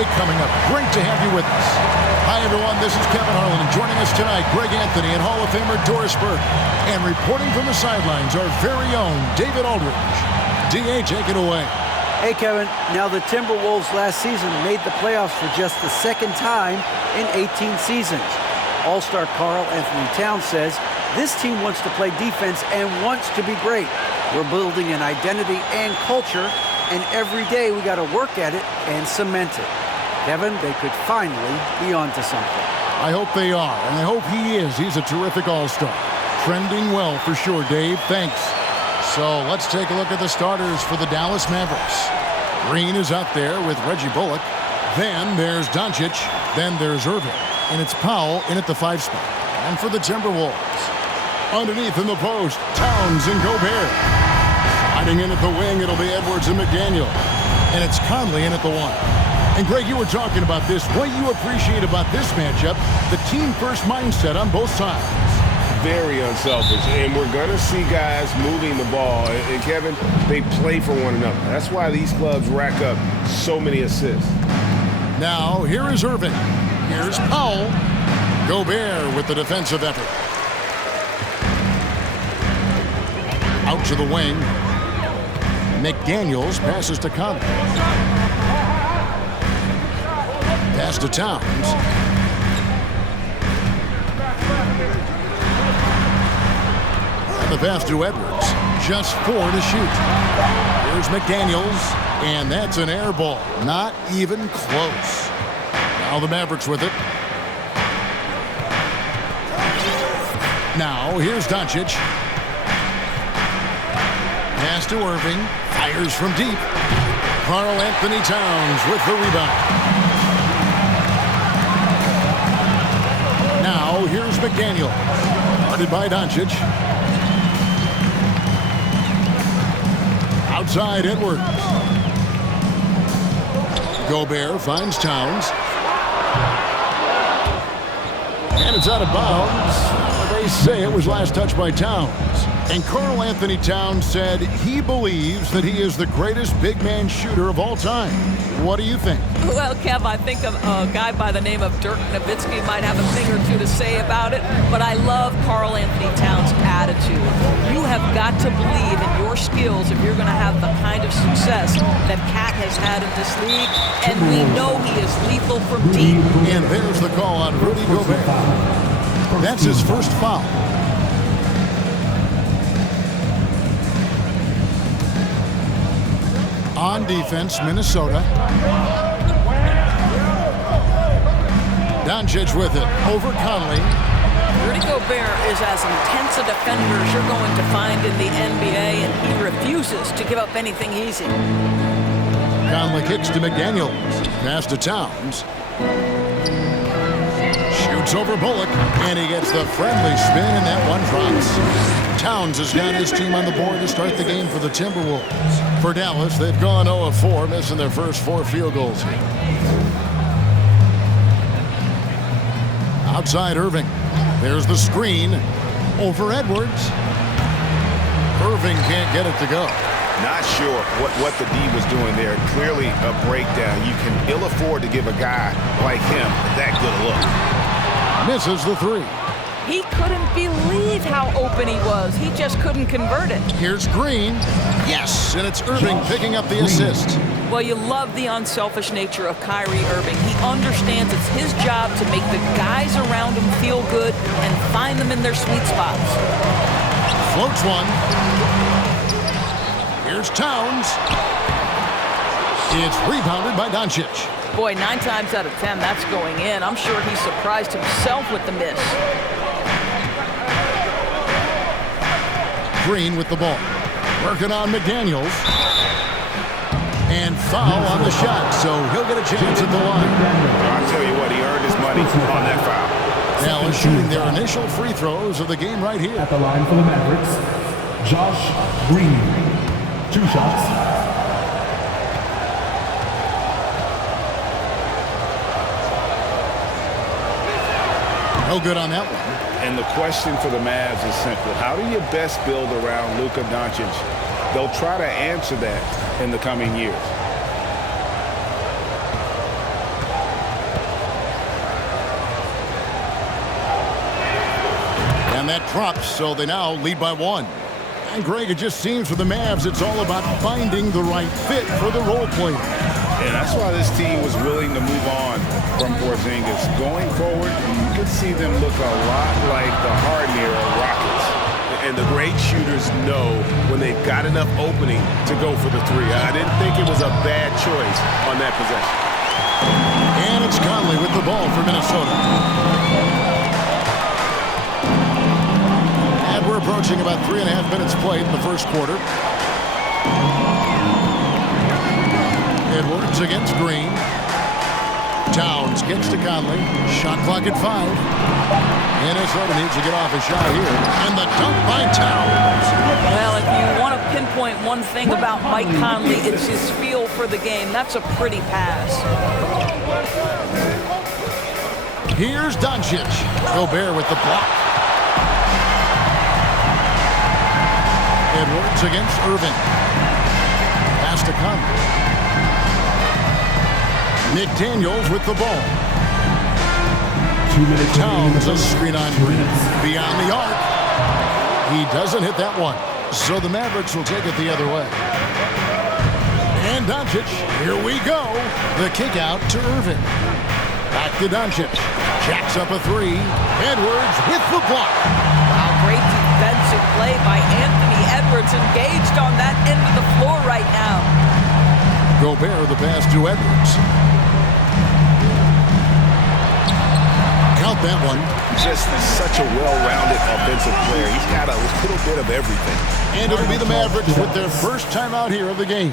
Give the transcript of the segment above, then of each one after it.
NBA coming up. Great to have you with us. Hi, everyone. This is Kevin Harlan. And joining us tonight, Greg Anthony and Hall of Famer Doris Burke. And reporting from the sidelines, our very own David Aldridge. D.A., take it away. Hey, Kevin. Now, the Timberwolves last season made the playoffs for just the second time in 18 seasons. All-star Karl Anthony Towns says this team wants to play defense and wants to be great. We're building an identity and culture, and every day we got to work at it and cement it. Kevin, they could finally be onto something. I hope they are, and I hope he is. He's a terrific all-star. Trending well for sure, Dave. Thanks. So let's take a look at the starters for the Dallas Mavericks. Green is out there with Reggie Bullock. Then there's Doncic. Then there's Irving. And it's Powell in at the 5 spot. And for the Timberwolves, underneath in the post, Towns and Gobert. Hiding in at the wing, it'll be Edwards and McDaniel. And it's Conley in at the 1. And Greg, you were talking about this. What you appreciate about this matchup, the team-first mindset on both sides. Very unselfish, and we're going to see guys moving the ball. And Kevin, they play for one another. That's why these clubs rack up so many assists. Now, here is Irving. Here's Powell. Gobert with the defensive effort. Out to the wing. McDaniels passes to Conley. Pass to Towns. And the pass to Edwards. Just 4 to shoot. Here's McDaniels. And that's an air ball. Not even close. Now the Mavericks with it. Now here's Doncic. Pass to Irving. Fires from deep. Karl Anthony Towns with the rebound. Now here's McDaniel. Guarded by Doncic. Outside Edwards. Gobert finds Towns. And it's out of bounds. They say it was last touched by Towns. And Karl Anthony Towns said he believes that he is the greatest big man shooter of all time. What do you think? Well, Kev, I think a guy by the name of Dirk Nowitzki might have a thing or two to say about it, but I love Karl Anthony Towns' attitude. You have got to believe in your skills if you're going to have the kind of success that Cat has had in this league, and we know he is lethal from deep. And there's the call on Rudy Gobert. That's his first foul. On defense, Minnesota. Doncic with it over Conley. Rudy Gobert is as intense a defender as you're going to find in the NBA, and he refuses to give up anything easy. Conley kicks to McDaniels. Pass to Towns. Shoots over Bullock, and he gets the friendly spin, and that one drops. Towns has got his team on the board to start the game for the Timberwolves. For Dallas, they've gone 0 of 4, missing their first 4 field goals here. Outside Irving. There's the screen over Edwards. Irving can't get it to go. Not sure what the D was doing there. Clearly a breakdown. You can ill afford to give a guy like him that good a look. Misses the 3. He couldn't believe how open he was. He just couldn't convert it. Here's Green. Yes, and it's Irving picking up the assist. Well, you love the unselfish nature of Kyrie Irving. He understands it's his job to make the guys around him feel good and find them in their sweet spots. Floats one. Here's Towns. It's rebounded by Doncic. Boy, 9 times out of 10, that's going in. I'm sure he surprised himself with the miss. Green with the ball. Working on McDaniels. And foul on the shot, so he'll get a chance at the line. I'll tell you what, he earned his money on that foul. Dallas shooting their initial free throws of the game right here. At the line for the Mavericks, Josh Green. 2 shots. No good on that one. And the question for the Mavs is simple. How do you best build around Luka Doncic? They'll try to answer that in the coming years. that drops, so they now lead by 1. And Greg, it just seems for the Mavs, it's all about finding the right fit for the role player. And that's why this team was willing to move on from Porzingis. Going forward, you can see them look a lot like the Harden-era Rockets. And the great shooters know when they've got enough opening to go for the three. I didn't think it was a bad choice on that possession. And it's Conley with the ball for Minnesota. And we're approaching about 3.5 minutes played in the first quarter. Edwards against Green. Towns gets to Conley. Shot clock at 5. Minnesota needs to get off a shot here. And the dunk by Towns. Well, if you want to pinpoint one thing about Mike Conley, it's his feel for the game. That's a pretty pass. Here's Doncic. Gobert with the block. Edwards against Irving. Pass to Conley. Nick Daniels with the ball. 2 minutes. Towns a screen on Green. Beyond the arc. He doesn't hit that one. So the Mavericks will take it the other way. And Doncic, here we go. The kick out to Irving. Back to Doncic. Jacks up a 3. Edwards with the block. Wow, great defensive play by Anthony Edwards, engaged on that end of the floor right now. Gobert the pass to Edwards. Count that one. Just such a well-rounded offensive player. He's got a little bit of everything. And it'll be the Mavericks with their first time out here of the game.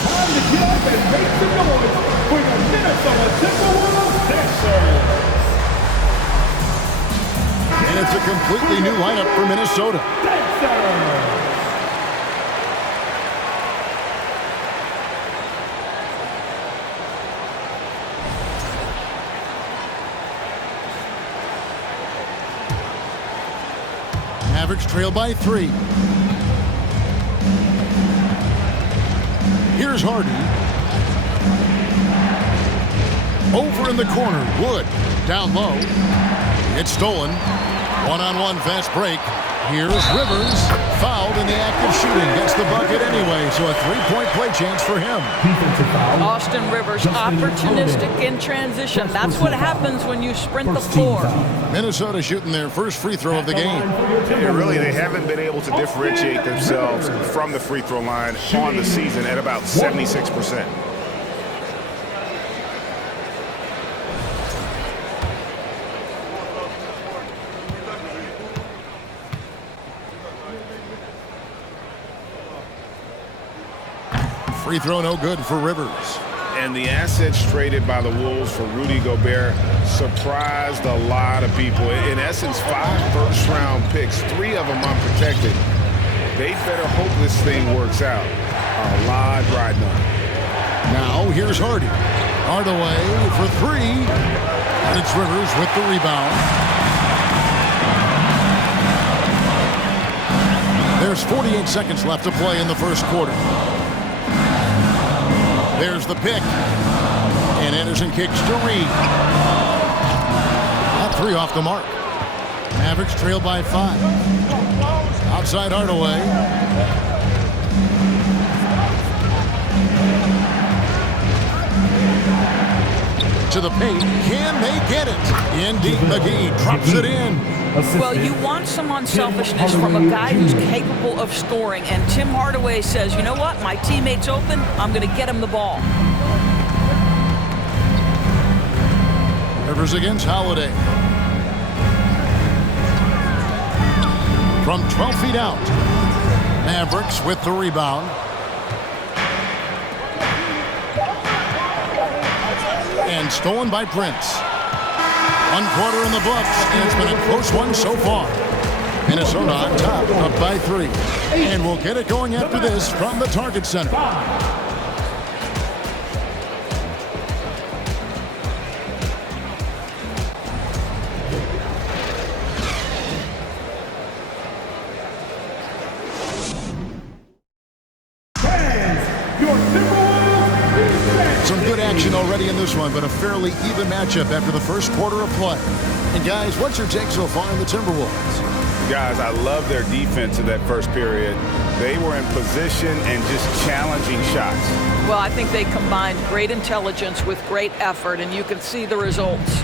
Time to get up and make some noise for the Minnesota Timberwolves Sixers. And it's a completely new lineup for Minnesota. Mavericks trail by 3. Here's Harden. Over in the corner, Wood. Down low. It's stolen. One-on-one fast break. Here's Rivers. Fouled in the act of shooting. Gets the bucket anyway, so a 3-point play chance for him. Defensive foul. Austin Rivers, opportunistic in transition. That's what happens when you sprint the First team floor. foul. Minnesota shooting their first free throw of the game. Yeah, really, they haven't been able to differentiate themselves from the free throw line on the season at about 76%. Free throw no good for Rivers. And the assets traded by the Wolves for Rudy Gobert surprised a lot of people. In essence, 5 first-round picks, 3 of them unprotected. They better hope this thing works out. A lot riding on it. Now here's Hardy. Hardaway for 3. And it's Rivers with the rebound. There's 48 seconds left to play in the first quarter. There's the pick. And Anderson kicks to Reed. That 3 off the mark. Mavericks trail by 5. Outside Hardaway. To the paint. Can they get it? Indeed, McGee drops it in. Well, you want some unselfishness from a guy who's capable of scoring, and Tim Hardaway says, you know what, my teammate's open, I'm going to get him the ball. Rivers against Holiday. From 12 feet out. Mavericks with the rebound. And stolen by Prince. 1 quarter in the books, and it's been a close one so far. Minnesota on top, up by 3. And we'll get it going after this from the Target Center. Action already in this one, but a fairly even matchup after the first quarter of play. And guys, what's your take so far on the Timberwolves? Guys, I love their defense in that first period. They were in position and just challenging shots. Well, I think they combined great intelligence with great effort, and you can see the results.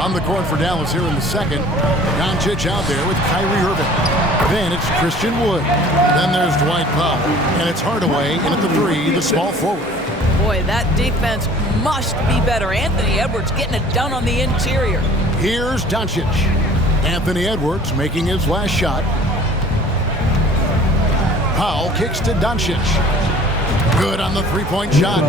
On the court for Dallas here in the second. Doncic out there with Kyrie Irving. Then it's Christian Wood. Then there's Dwight Powell. And it's Hardaway in at the three, the small forward. Boy, that defense must be better. Anthony Edwards getting it done on the interior. Here's Doncic. Anthony Edwards making his last shot. Powell kicks to Doncic. Good on the three-point shot.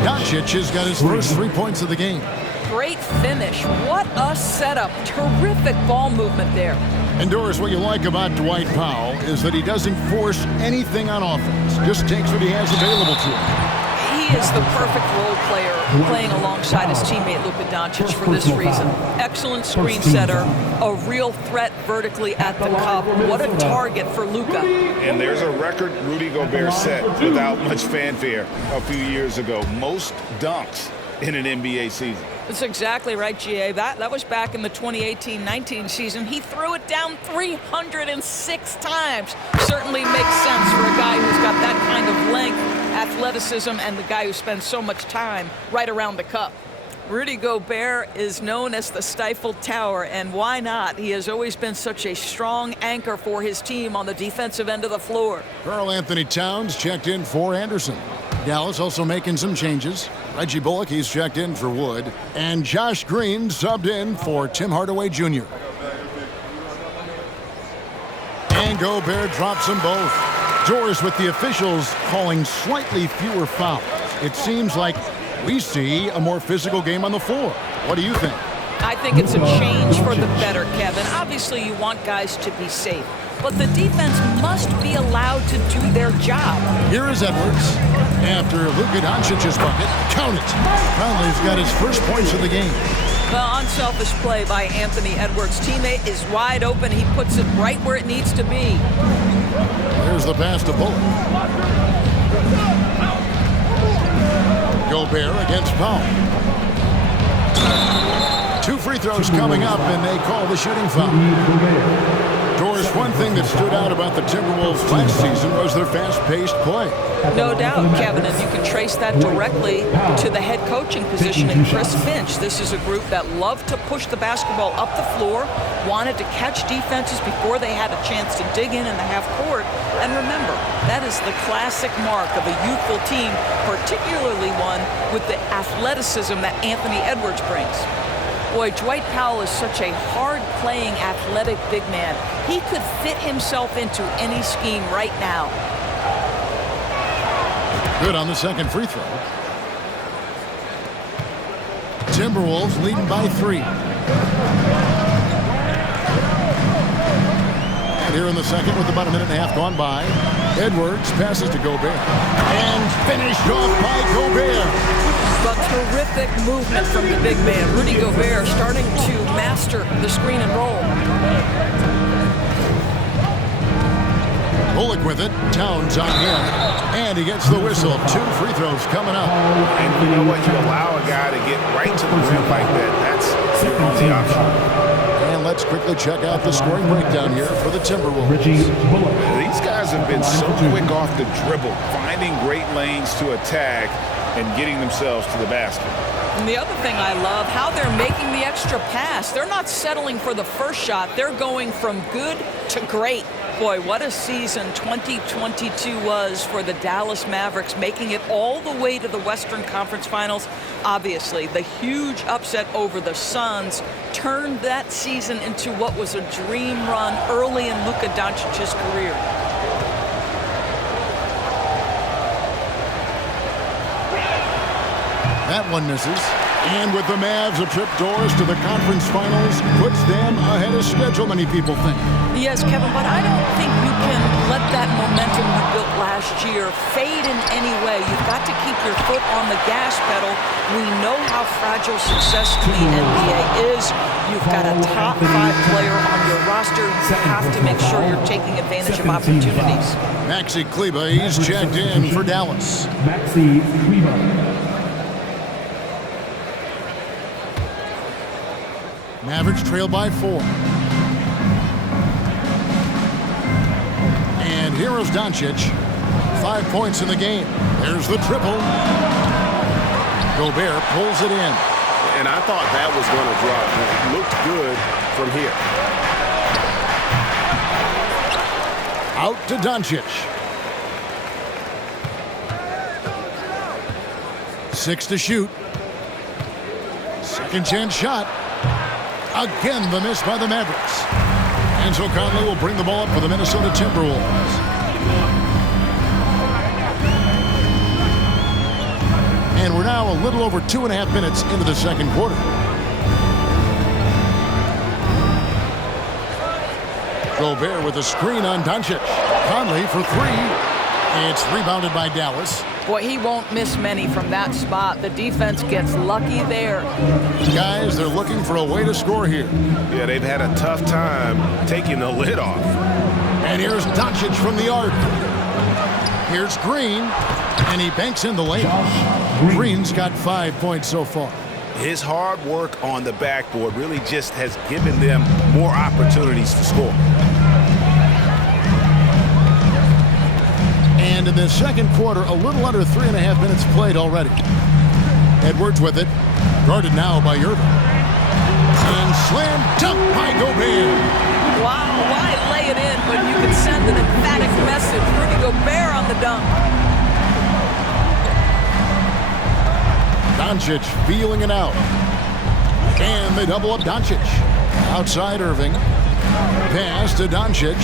Doncic has got his first 3 points of the game. Great finish. What a setup. Terrific ball movement there. And Doris, what you like about Dwight Powell is that he doesn't force anything on offense. Just takes what he has available to him. He is the perfect role player playing alongside his teammate Luka Doncic for this reason. Excellent screen setter, a real threat vertically at the cup. What a target for Luka. And there's a record Rudy Gobert set without much fanfare a few years ago. Most dunks in an NBA season. That's exactly right, G.A. That was back in the 2018-19 season. He threw it down 306 times. Certainly makes sense for a guy who's got that kind of length, athleticism, and the guy who spends so much time right around the cup. Rudy Gobert is known as the Stifle Tower, and why not? He has always been such a strong anchor for his team on the defensive end of the floor. Karl-Anthony Towns checked in for Anderson. Dallas also making some changes. Reggie Bullock, he's checked in for Wood. And Josh Green subbed in for Tim Hardaway Jr. And Gobert drops them both. Doris, with the officials calling slightly fewer fouls, it seems like we see a more physical game on the floor. What do you think? I think it's a change for the better, Kevin. Obviously, you want guys to be safe, but the defense must be allowed to do their job. Here is Edwards. After Luka Doncic's bucket, count it. Conley's got his first points of the game. The unselfish play by Anthony Edwards' teammate is wide open. He puts it right where it needs to be. There's the pass to Bullock. Gobert against Powell. 2 free throws coming up, and they call the shooting foul. Doris, one thing that stood out about the Timberwolves last season was their fast-paced play. No doubt, Kevin, and you can trace that directly to the head coaching position in Chris Finch. This is a group that loved to push the basketball up the floor, wanted to catch defenses before they had a chance to dig in the half court. And remember, that is the classic mark of a youthful team, particularly one with the athleticism that Anthony Edwards brings. Boy, Dwight Powell is such a hard-playing, athletic big man. He could fit himself into any scheme right now. Good on the second free throw. Timberwolves leading by 3. And here in the second with about a minute and a half gone by, Edwards passes to Gobert. And finished off by Gobert. But terrific movement from the big man. Rudy Gobert starting to master the screen and roll. Bullock with it. Towns on him. And he gets the whistle. 2 free throws coming up. And you know what? You allow a guy to get right to the rim like that. That's your only option. And let's quickly check out the scoring breakdown here for the Timberwolves. These guys have been so quick off the dribble, finding great lanes to attack and getting themselves to the basket. And the other thing I love, how they're making the extra pass. They're not settling for the first shot. They're going from good to great. Boy, what a season 2022 was for the Dallas Mavericks, making it all the way to the Western Conference Finals. Obviously, the huge upset over the Suns turned that season into what was a dream run early in Luka Doncic's career. That one misses. And with the Mavs, a trip, Doris, to the conference finals puts them ahead of schedule, many people think. Yes, Kevin, but I don't think you can let that momentum you built last year fade in any way. You've got to keep your foot on the gas pedal. We know how fragile success in the NBA is. You've got a top 5 player on your roster. You have to make sure you're taking advantage of opportunities. Maxi Kleber, he's checked in for Dallas. Maxi Kleber. Mavericks trail by 4. And here's Doncic. 5 points in the game. There's the triple. Gobert pulls it in. And I thought that was going to drop. It looked good from here. Out to Doncic. 6 to shoot. Second chance shot. Again, the miss by the Mavericks. Enzo Conley will bring the ball up for the Minnesota Timberwolves. And we're now a little over 2.5 minutes into the second quarter. Gobert with a screen on Doncic. Conley for 3. It's rebounded by Dallas. Boy, he won't miss many from that spot. The defense gets lucky there. Guys, they're looking for a way to score here. Yeah, they've had a tough time taking the lid off. And here's Doncic from the arc. Here's Green, and he banks in the lane. Green's got 5 points so far. His hard work on the backboard really just has given them more opportunities to score. And in the second quarter, a little under 3.5 minutes played already. Edwards with it, guarded now by Irving. And slam dunk by Gobert. Wow, why lay it in when you can send an emphatic message? Rudy Gobert on the dunk. Doncic feeling it out. And they double up Doncic. Outside Irving. Pass to Doncic.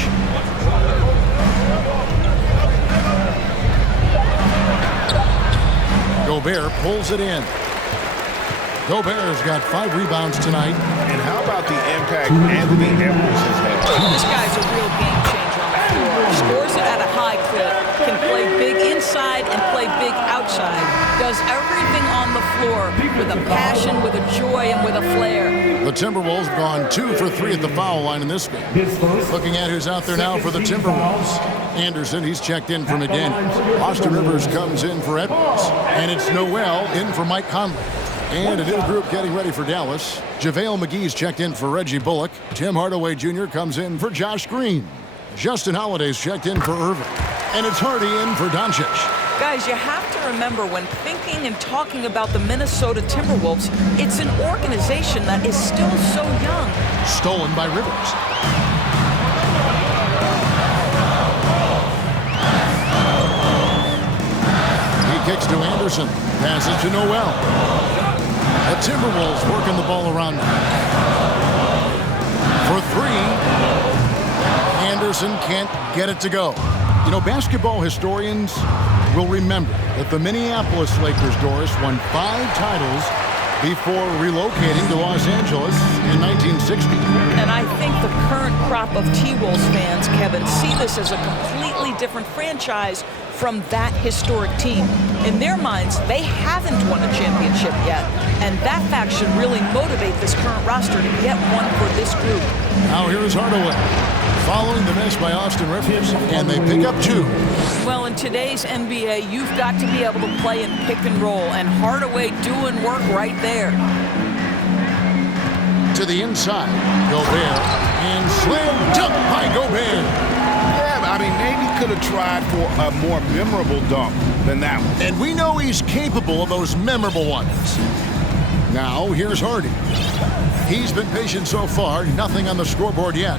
Gobert pulls it in. Gobert's got 5 rebounds tonight. And how about the impact Anthony Edwards has had? This guy's a real game changer on the floor. Scores it at a high clip, can play big inside and play big outside. Does everything on the floor with a passion, with a joy, and with a flair. The Timberwolves have gone 2 for 3 at the foul line in this game. Looking at who's out there now for the Timberwolves. Anderson, he's checked in for McDaniels. Austin Rivers comes in for Edwards. And it's Noel in for Mike Conley. And a new group getting ready for Dallas. JaVale McGee's checked in for Reggie Bullock. Tim Hardaway Jr. comes in for Josh Green. Justin Holiday's checked in for Irving. And it's Hardy in for Doncic. Guys, you have to remember when thinking and talking about the Minnesota Timberwolves, it's an organization that is still so young. Stolen by Rivers. He kicks to Anderson. Passes to Noel. The Timberwolves working the ball around now. For 3. Anderson can't get it to go. You know, basketball historians will remember that the Minneapolis Lakers, Doris, won 5 titles before relocating to Los Angeles in 1960. And I think the current crop of T-Wolves fans, Kevin, see this as a completely different franchise from that historic team. In their minds, they haven't won a championship yet. And that fact should really motivate this current roster to get one for this group. Now here's Hardaway. Following the miss by Austin Rivers, and they pick up 2. Well, in today's NBA, you've got to be able to play in pick and roll, and Hardaway doing work right there. To the inside, Gobert, and slam dunk by Gobert. Yeah, I mean, maybe could have tried for a more memorable dunk than that one. And we know he's capable of those memorable ones. Now, here's Hardy. He's been patient so far, nothing on the scoreboard yet.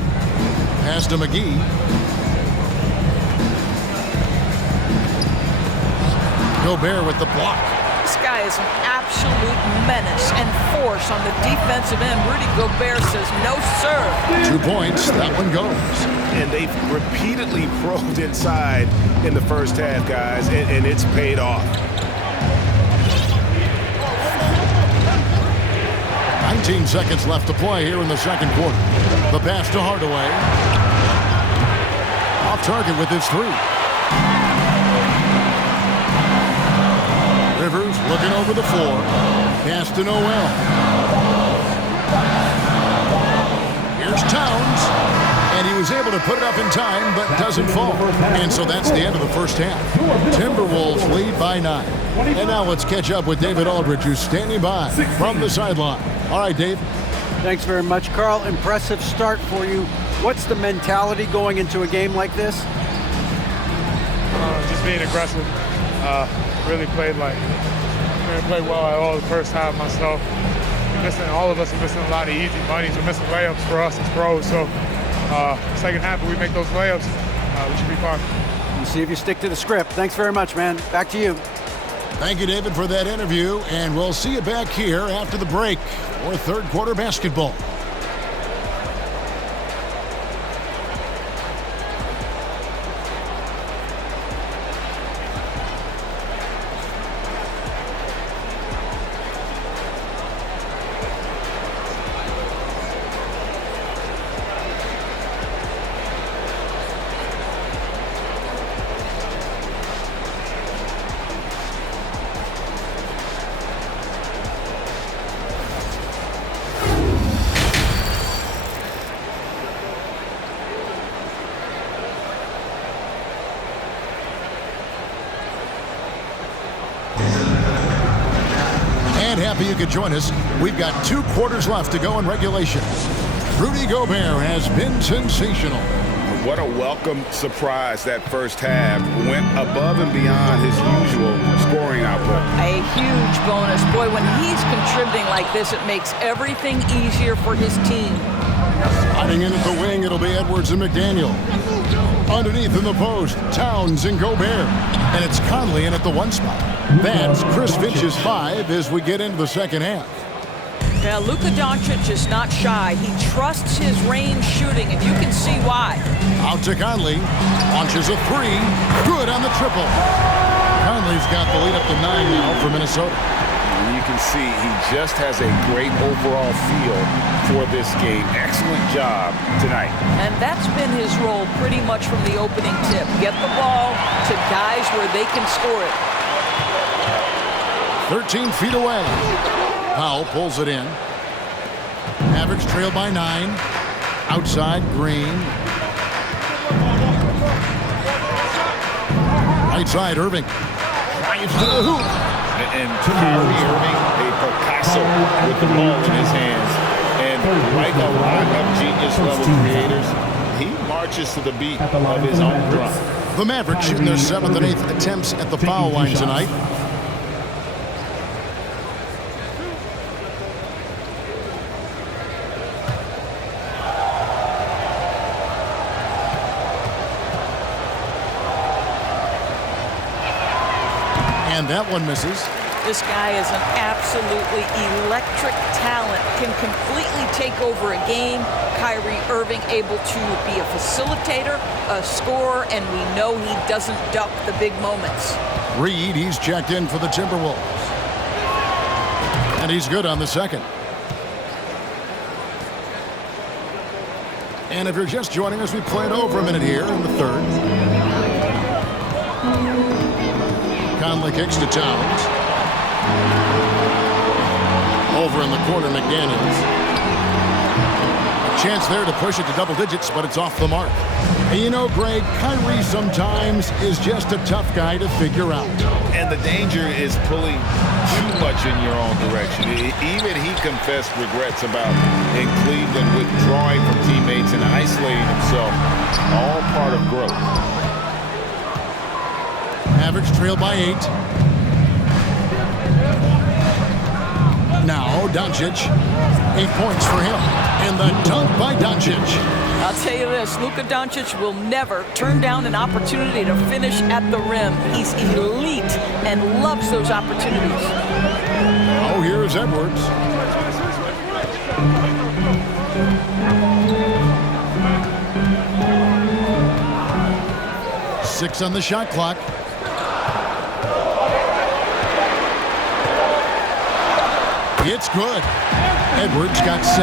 Pass to McGee. Gobert with the block. This guy is an absolute menace and force on the defensive end. Rudy Gobert says, no, sir. 2 points. That one goes. And they've repeatedly probed inside in the first half, guys, and it's paid off. 17 seconds left to play here in the second quarter. The pass to Hardaway. Off target with his three. Rivers looking over the floor. Pass to Noel. Here's Towns. And he was able to put it up in time, but doesn't fall. And so that's the end of the first half. Timberwolves lead by 9. And now let's catch up with David Aldridge, who's standing by from the sideline. All right, Dave. Thanks very much, Carl. Impressive start for you. What's the mentality going into a game like this? Just being aggressive. Really played well at all the first half myself. All of us are missing a lot of easy bunnies. We're missing layups for us as pros. So second half, if we make those layups, we should be fine. And see if you stick to the script. Thanks very much, man. Back to you. Thank you, David, for that interview. And we'll see you back here after the break for third quarter basketball. Happy you could join us. We've got 2 quarters left to go in regulation. Rudy Gobert has been sensational. What a welcome surprise that first half. Went above and beyond his usual scoring output. A huge bonus. Boy, when he's contributing like this, it makes everything easier for his team. Sliding in at the wing, it'll be Edwards and McDaniel. Underneath in the post, Towns and Gobert. And it's Conley in at the 1 spot. That's Chris Finch's 5 as we get into the second half. Yeah, Luka Doncic is not shy. He trusts his range shooting, and you can see why. Out to Conley. Launches a 3. Good on the triple. Conley's got the lead up to 9 now for Minnesota. You can see he just has a great overall feel for this game. Excellent job tonight. And that's been his role pretty much from the opening tip. Get the ball to guys where they can score it. 13 feet away. Powell pulls it in. Mavericks trail by 9. Outside, Green. Right side, Irving. Drives to the hoop. And Kyrie Irving, a Picasso with the ball in his hands. And like a lot of genius-level creators, he marches to the beat of his own drum. The Mavericks shooting their 7th and 8th attempts at the foul line tonight. And that one misses. This guy is an absolutely electric talent, can completely take over a game. Kyrie Irving able to be a facilitator, a scorer, and we know he doesn't duck the big moments. Reed, he's checked in for the Timberwolves. And he's good on the second. And if you're just joining us, we played over a minute here in the third. Conley kicks to Towns. Over in the corner, McDaniels. A chance there to push it to double digits, but it's off the mark. And you know, Greg, Kyrie sometimes is just a tough guy to figure out. And the danger is pulling too much in your own direction. Even he confessed regrets about in Cleveland withdrawing from teammates and isolating himself. All part of growth. Mavericks trail by 8. Now Doncic, 8 points for him. And the dunk by Doncic. I'll tell you this, Luka Doncic will never turn down an opportunity to finish at the rim. He's elite and loves those opportunities. Oh, here's Edwards. Six on the shot clock. It's good. Edwards got 6.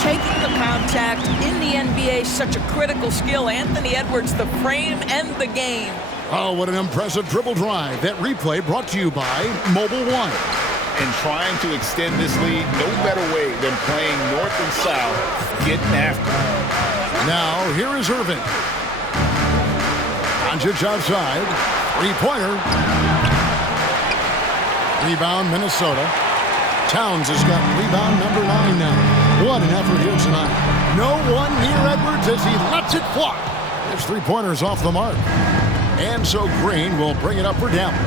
Taking the contact in the NBA is such a critical skill. Anthony Edwards, the frame and the game. Oh, what an impressive dribble drive. That replay brought to you by Mobile One. And trying to extend this lead, no better way than playing north and south, getting after it. Now, here is Irving. Doncic outside. Three-pointer. Rebound, Minnesota. Towns has got rebound number 9 now. What an effort here tonight. No one near Edwards as he lets it fly. His three-pointer's off the mark. And so Green will bring it up for Dallas.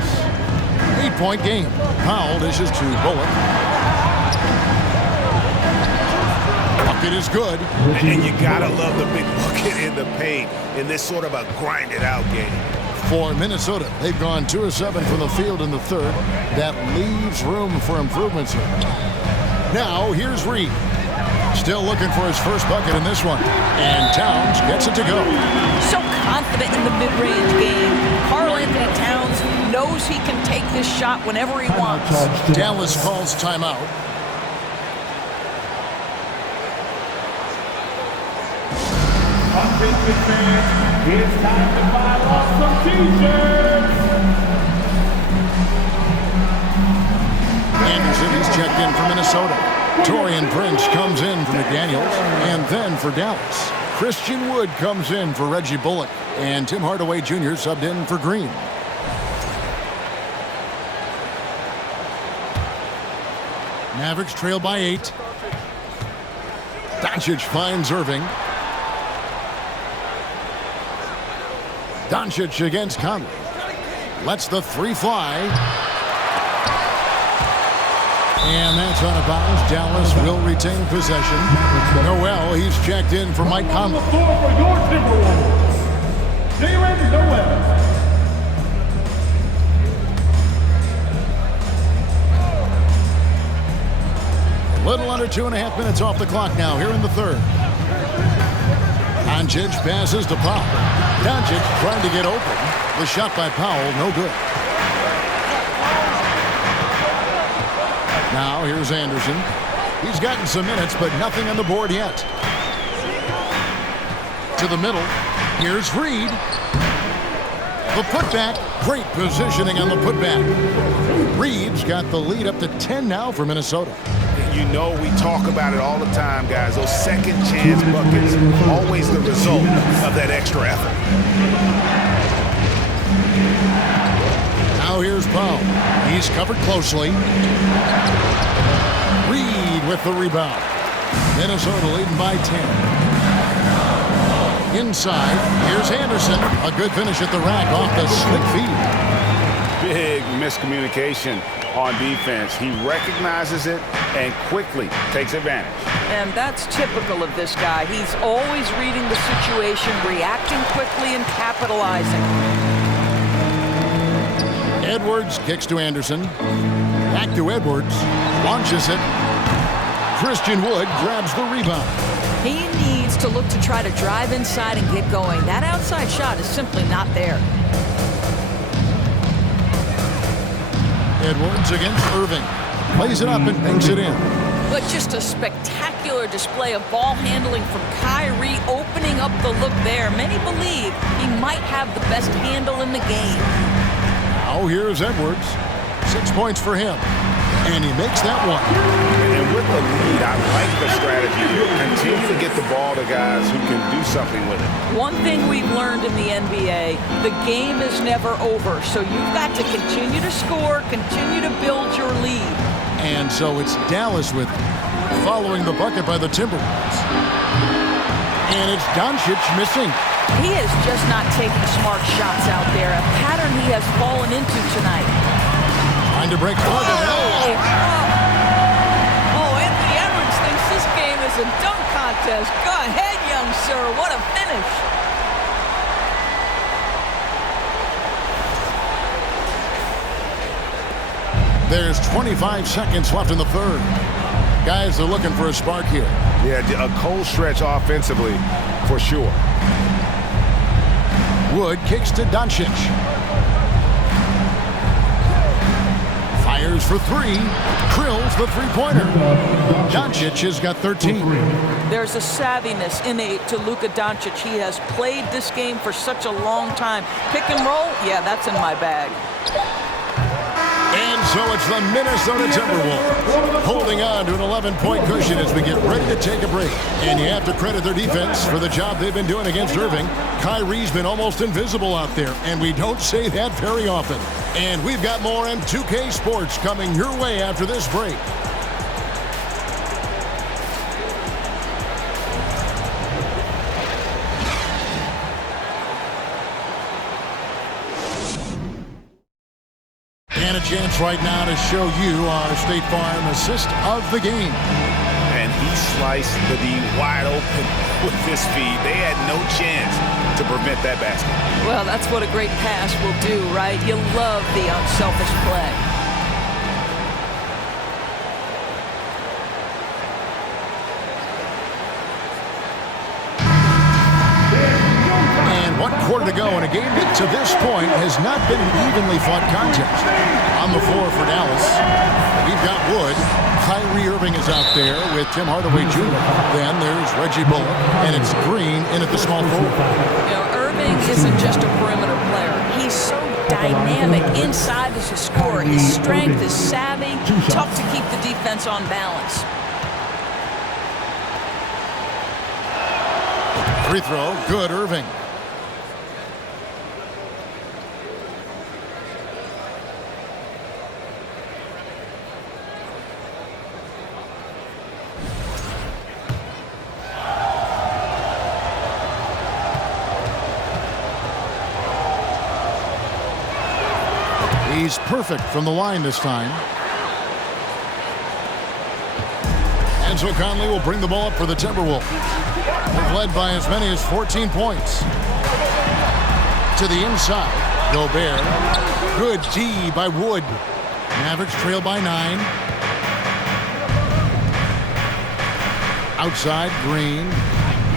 8-point game. Powell dishes to Bullock. Bucket is good. And you gotta love the big bucket in the paint in this sort of a grind-it-out game. For Minnesota, they've gone 2 of 7 from the field in the third. That leaves room for improvements here. Now, here's Reed. Still looking for his first bucket in this one. And Towns gets it to go. So confident in the mid-range game. Karl-Anthony Towns knows he can take this shot whenever he wants. Dallas calls timeout. Big fans, it's time to buy off some t-shirts. Anderson, he's checked in for Minnesota. Torian Prince comes in for McDaniels. And then for Dallas, Christian Wood comes in for Reggie Bullock. And Tim Hardaway Jr. subbed in for Green. Mavericks trail by 8. Doncic finds Irving. Doncic against Conley. Lets the 3 fly. And that's out of bounds. Dallas will retain possession. Noel, he's checked in for Mike Conley. On the floor for your Timberwolves, Jalen Noel. A little under 2.5 minutes off the clock now here in the third. Doncic passes to Powell. Doncic trying to get open. The shot by Powell, no good. Now here's Anderson. He's gotten some minutes, but nothing on the board yet. To the middle. Here's Reed. The putback. Great positioning on the putback. Reed's got the lead up to 10 now for Minnesota. You know we talk about it all the time, guys. Those second chance buckets, always the result of that extra effort. Now here's Powell. He's covered closely. Reed with the rebound. Minnesota leading by 10. Inside, here's Anderson. A good finish at the rack off the slick feed. Big miscommunication on defense. He recognizes it and quickly takes advantage. And that's typical of this guy. He's always reading the situation, reacting quickly, and capitalizing. Edwards kicks to Anderson. Back to Edwards. Launches it. Christian Wood grabs the rebound. He needs to look to try to drive inside and get going. That outside shot is simply not there. Edwards against Irving. Plays it up and banks it in. But just a spectacular display of ball handling from Kyrie, opening up the look there. Many believe he might have the best handle in the game. Now here's Edwards. 6 points for him. And he makes that one. And with the lead, I like the strategy here. Continue to get the ball to guys who can do something with it. One thing we've learned in the NBA, the game is never over. So you've got to continue to score, continue to build your lead. And so it's Dallas with it, following the bucket by the Timberwolves. And it's Doncic missing. He is just not taking smart shots out there, a pattern he has fallen into tonight. Trying to break forward. Anthony Edwards thinks this game is a dunk contest. Go ahead, young sir. What a finish. There's 25 seconds left in the third. Guys are looking for a spark here. Yeah, a cold stretch offensively, for sure. Wood kicks to Doncic. Here's for three. Drills the three-pointer. Doncic has got 13. There's a savviness innate to Luka Doncic. He has played this game for such a long time. Pick and roll, yeah, that's in my bag. And so it's the Minnesota Timberwolves holding on to an 11-point cushion as we get ready to take a break. And you have to credit their defense for the job they've been doing against Irving. Kyrie's been almost invisible out there, and we don't say that very often. And we've got more in 2K Sports coming your way after this break. And a chance right now to show you our State Farm assist of the game. And he sliced the D wide open with his feed. They had no chance to prevent that basket. Well, that's what a great pass will do, right? You love the unselfish play. And 1 quarter to go in a game that to this point has not been an evenly fought contest. On the floor for Dallas, we've got Wood. Kyrie Irving is out there with Tim Hardaway Jr. Then there's Reggie Bullock, and it's Green in at the small forward. You know, Irving isn't just a perimeter player. He's so dynamic inside as a scorer. His strength is savvy, tough to keep the defense on balance. Free throw, good, Irving. He's perfect from the line this time. Enzo Conley will bring the ball up for the Timberwolves. They've led by as many as 14 points. To the inside, Gobert. Good D by Wood. Mavericks trail by 9. Outside, Green.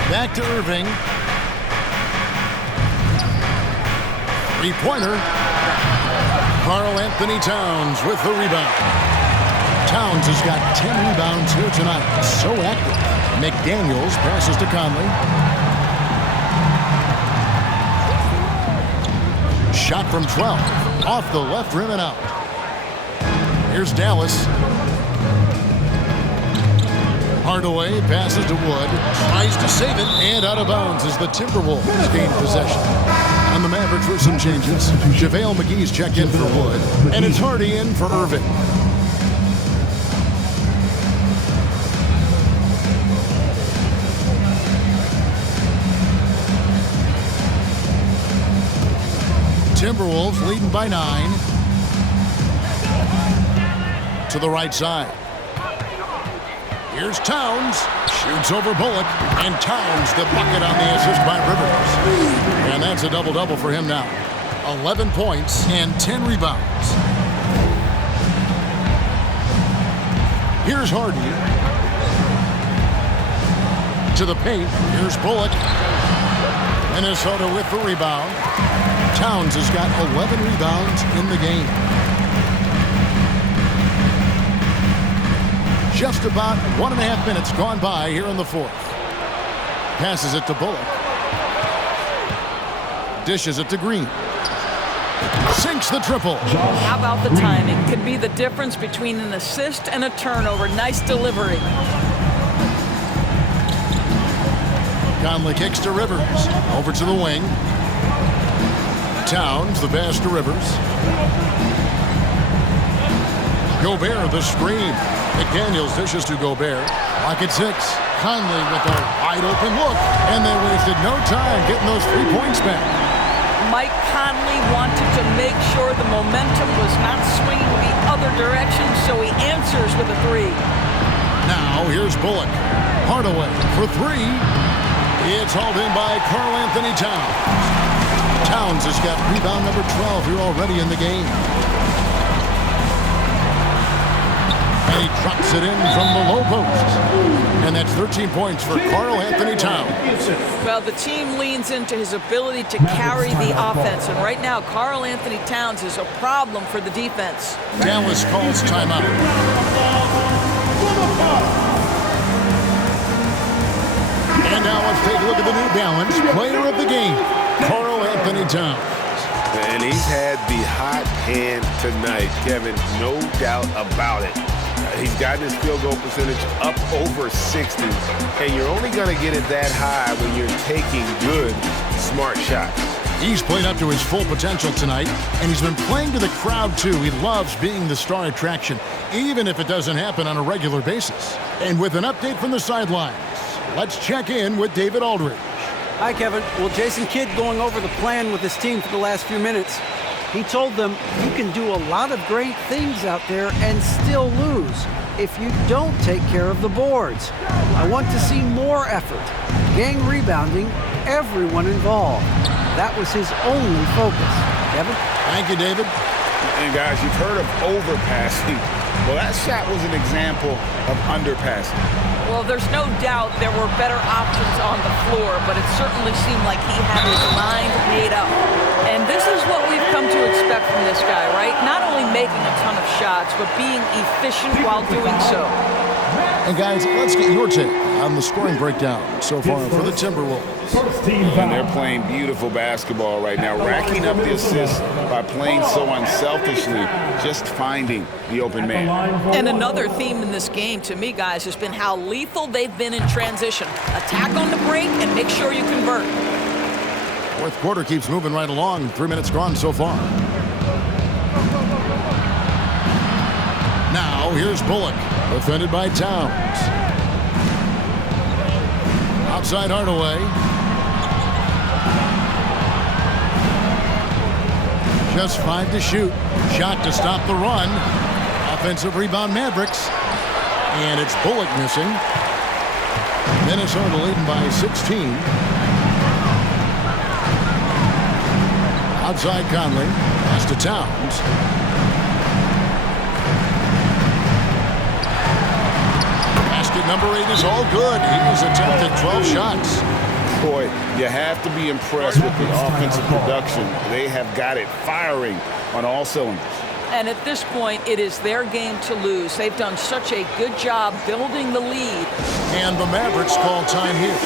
Back to Irving. Three-pointer. Karl Anthony Towns with the rebound. Towns has got 10 rebounds here tonight. So active. McDaniels passes to Conley. Shot from 12. Off the left rim and out. Here's Dallas. Hardaway passes to Wood. Tries to save it. And out of bounds as the Timberwolves gain possession. On the Mavericks with some changes. JaVale McGee's checked in for Wood. And it's Hardy in for Irving. Timberwolves leading by 9. To the right side. Here's Towns. Shoots over Bullock. And Towns the bucket on the assist by Rivers. And that's a double-double for him now. 11 points and 10 rebounds. Here's Hardy. To the paint. Here's Bullock. Minnesota with the rebound. Towns has got 11 rebounds in the game. Just about 1.5 minutes gone by here in the fourth. Passes it to Bullock. Dishes it to Green. Sinks the triple. How about the timing? Could be the difference between an assist and a turnover. Nice delivery. Conley kicks to Rivers. Over to the wing. Towns, the pass to Rivers. Gobert, the screen. McDaniels dishes to Gobert. Pocket 6. Conley with a wide-open look. And they wasted no time getting those 3 points back. Mike Conley wanted to make sure the momentum was not swinging the other direction, so he answers with a 3. Now, here's Bullock. Hardaway for 3. It's hauled in by Karl Anthony Towns. Towns has got rebound number 12 here already in the game. And he drops it in from the low post. And that's 13 points for Karl Anthony Towns. Well, the team leans into his ability to carry the offense. And right now, Karl Anthony Towns is a problem for the defense. Dallas calls timeout. And now let's take a look at the New Balance player of the game, Karl Anthony Towns. And he's had the hot hand tonight, Kevin, no doubt about it. He's gotten his field goal percentage up over 60, and you're only going to get it that high when you're taking good, smart shots. He's played up to his full potential tonight, and he's been playing to the crowd, too. He loves being the star attraction, even if it doesn't happen on a regular basis. And with an update from the sidelines, let's check in with David Aldridge. Hi, Kevin. Well, Jason Kidd going over the plan with his team for the last few minutes. He told them you can do a lot of great things out there and still lose if you don't take care of the boards. I want to see more effort, gang rebounding, everyone involved. That was his only focus. Kevin? Thank you, David. And guys, you've heard of overpassing. Well, that shot was an example of underpassing. Well, there's no doubt there were better options on the floor, but it certainly seemed like he had his mind made up. And this is what we've come to expect from this guy, right? Not only making a ton of shots, but being efficient while doing so. And guys, let's get your take on the scoring breakdown so far for the Timberwolves. And they're playing beautiful basketball right now, racking up the assists by playing so unselfishly, just finding the open man. And another theme in this game, to me, guys, has been how lethal they've been in transition. Attack on the break and make sure you convert. Fourth quarter keeps moving right along. 3 minutes gone so far. Now, here's Bullock, defended by Towns. Outside Hardaway. Just 5 to shoot. Shot to stop the run. Offensive rebound, Mavericks. And it's Bullock missing. Minnesota leading by 16. Outside Conley. Pass to Towns. Basket number 8 is all good. He's attempted 12 shots. Boy, you have to be impressed with the offensive production. They have got it firing on all cylinders. And at this point, it is their game to lose. They've done such a good job building the lead. And the Mavericks call time here.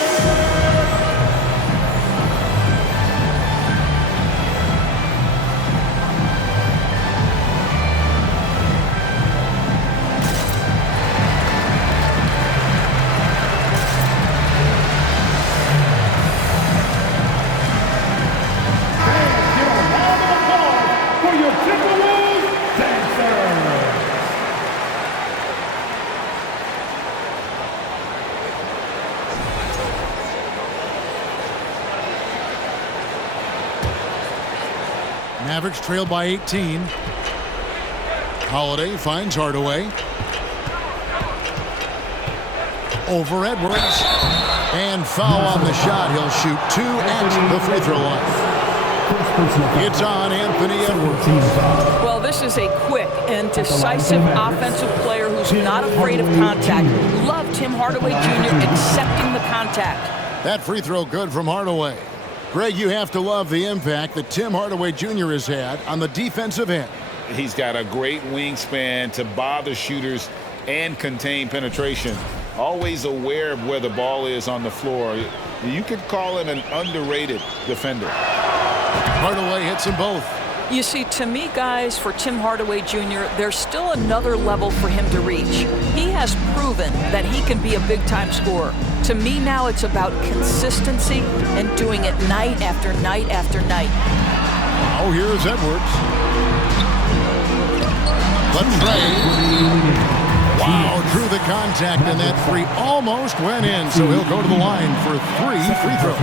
Mavericks trail by 18. Holiday finds Hardaway. Over Edwards. And foul on the shot. He'll shoot 2 at the free throw line. It's on Anthony Edwards. Well, this is a quick and decisive offensive player who's not afraid of contact. Love Tim Hardaway Jr. accepting the contact. That free throw good from Hardaway. Greg, you have to love the impact that Tim Hardaway Jr. has had on the defensive end. He's got a great wingspan to bother shooters and contain penetration. Always aware of where the ball is on the floor. You could call him an underrated defender. Hardaway hits them both. You see, to me, guys, for Tim Hardaway Jr., there's still another level for him to reach. He has proven that he can be a big-time scorer. To me now, it's about consistency and doing it night after night after night. Oh, here's Edwards. The trade. Wow, drew the contact, and that three almost went in, so he'll go to the line for 3 free throws.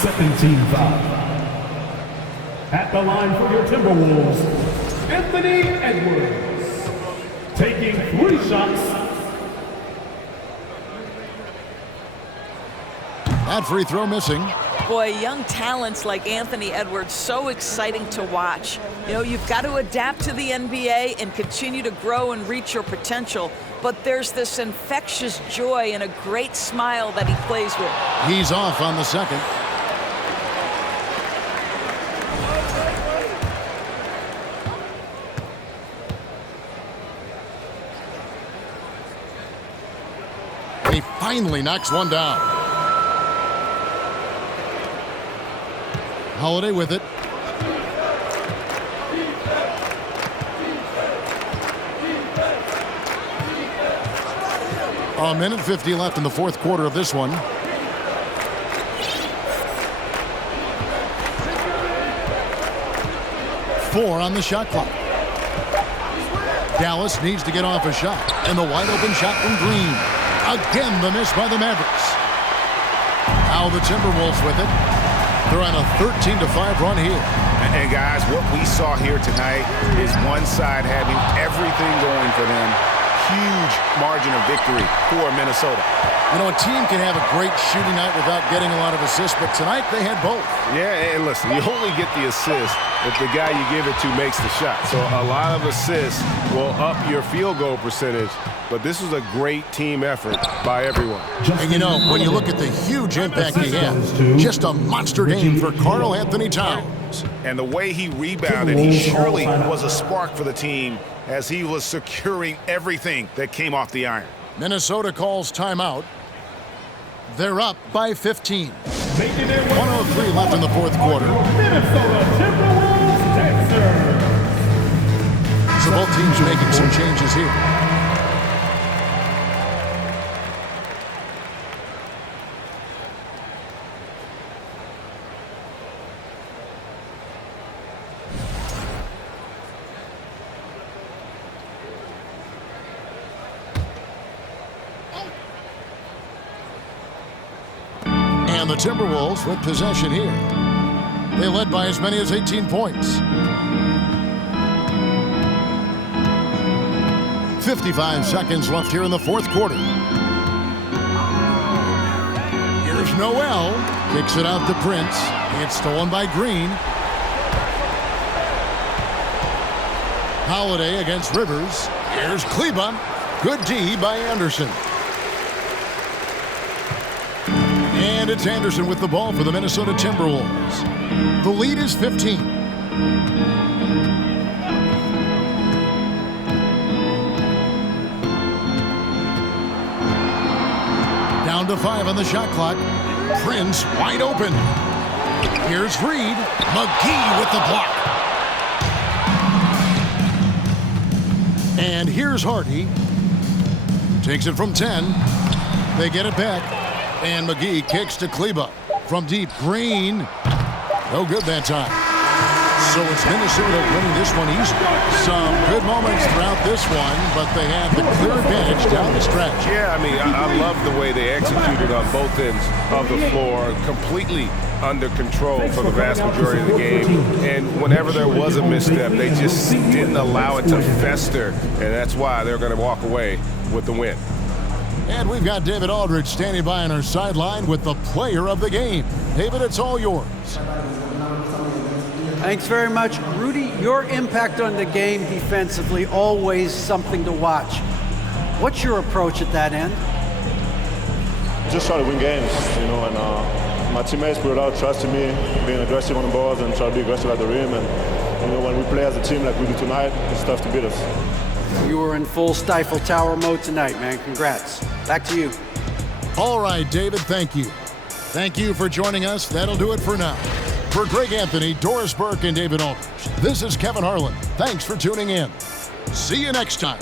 Second team foul. At the line for your Timberwolves, Anthony Edwards, taking 3 shots. That free throw missing. Boy, young talents like Anthony Edwards, so exciting to watch. You know, you've got to adapt to the NBA and continue to grow and reach your potential. But there's this infectious joy and a great smile that he plays with. He's off on the second. He finally knocks one down. Holiday with it. A minute 50 left in the fourth quarter of this one. Four on the shot clock. Dallas needs to get off a shot, and the wide open shot from Green. Again, the miss by the Mavericks. Now the Timberwolves with it. They're on a 13-5 run here. And guys, what we saw here tonight is one side having everything going for them. Huge margin of victory for Minnesota. You know, a team can have a great shooting night without getting a lot of assists, but tonight they had both. Yeah, and listen, you only get the assist if the guy you give it to makes the shot. So a lot of assists will up your field goal percentage, but this was a great team effort by everyone. And you know, when you look at the huge impact he had, just a monster game for Karl Anthony Towns. And the way he rebounded, he surely was a spark for the team as he was securing everything that came off the iron. Minnesota calls timeout. They're up by 15. 103 left in the fourth quarter. Minnesota Timberwolves, Dexter. So both teams making some changes here. And the Timberwolves with possession here. They led by as many as 18 points. 55 seconds left here in the fourth quarter. Here's Noel. Kicks it out to Prince. It's stolen by Green. Holiday against Rivers. Here's Kleba. Good D by Anderson. And it's Anderson with the ball for the Minnesota Timberwolves. The lead is 15. Down to 5 on the shot clock. Prince wide open. Here's Reed. McGee with the block. And here's Hardy. Takes it from 10. They get it back. And McGee kicks to Kleba. From deep, Green. No good that time. So it's Minnesota winning this one easily. Some good moments throughout this one, but they have the clear advantage down the stretch. Yeah, I mean, I love the way they executed on both ends of the floor. Completely under control for the vast majority of the game. And whenever there was a misstep, they just didn't allow it to fester. And that's why they're going to walk away with the win. And we've got David Aldridge standing by on our sideline with the player of the game. David, it's all yours. Thanks very much. Rudy, your impact on the game defensively, always something to watch. What's your approach at that end? Just try to win games, you know, and my teammates put a lot of trust in me, being aggressive on the balls and try to be aggressive at the rim. And, you know, when we play as a team like we do tonight, it's tough to beat us. You were in full Stifle Tower mode tonight, man. Congrats. Back to you. All right, David, thank you. Thank you for joining us. That'll do it for now. For Greg Anthony, Doris Burke, and David Aldridge, this is Kevin Harlan. Thanks for tuning in. See you next time.